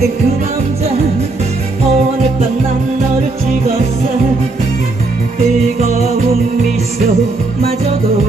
그 남자 오늘 밤 난 너를 찍었어. 뜨거운 미소마저도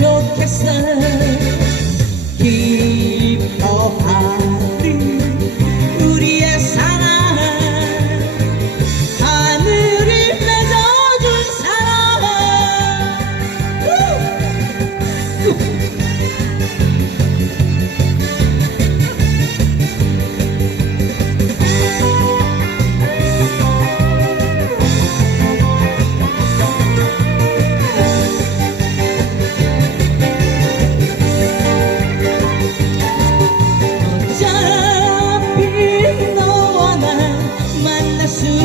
좋겠어. 기뻐하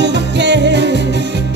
again.